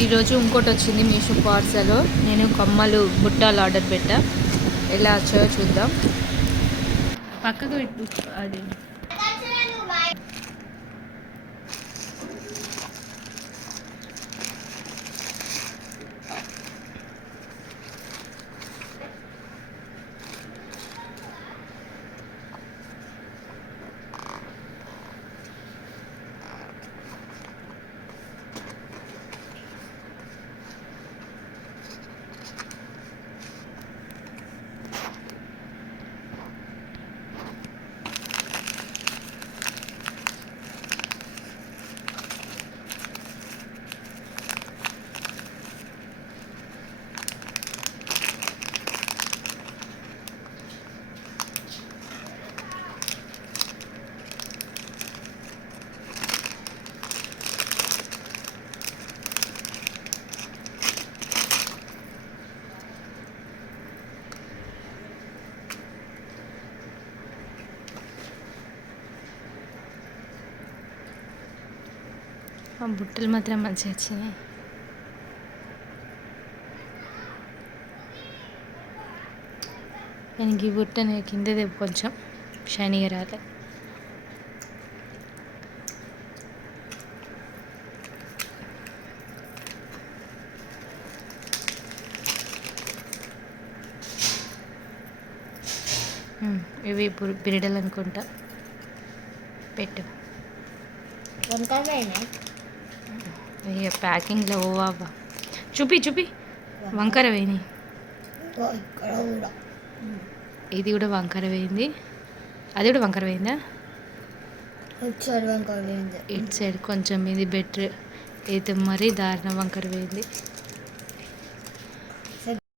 ఈరోజు ఇంకోటి వచ్చింది మీషో పార్సల్. నేను కమ్మలు బుట్టాలు ఆర్డర్ పెట్టా. ఎలా వచ్చాయో చూద్దాం. పక్కకు పెట్టు అది. బుట్టలు మాత్రం మంచిగా వచ్చినాయి. నేను ఈ బుట్టని కిందది కొంచెం షైనీగా రాలే. ఇవి బిరడలు అనుకుంటా. పెట్టు. ఇక ప్యాకింగ్లో ఓవా చూపి వంకర వేయినాయి. ఇది కూడా వంకర వేయింది. అది కూడా వంకర వేయిందా? ఇటు సైడ్ కొంచెం ఇది బెటర్. అయితే మరీ దారుణ వంకర వేయింది.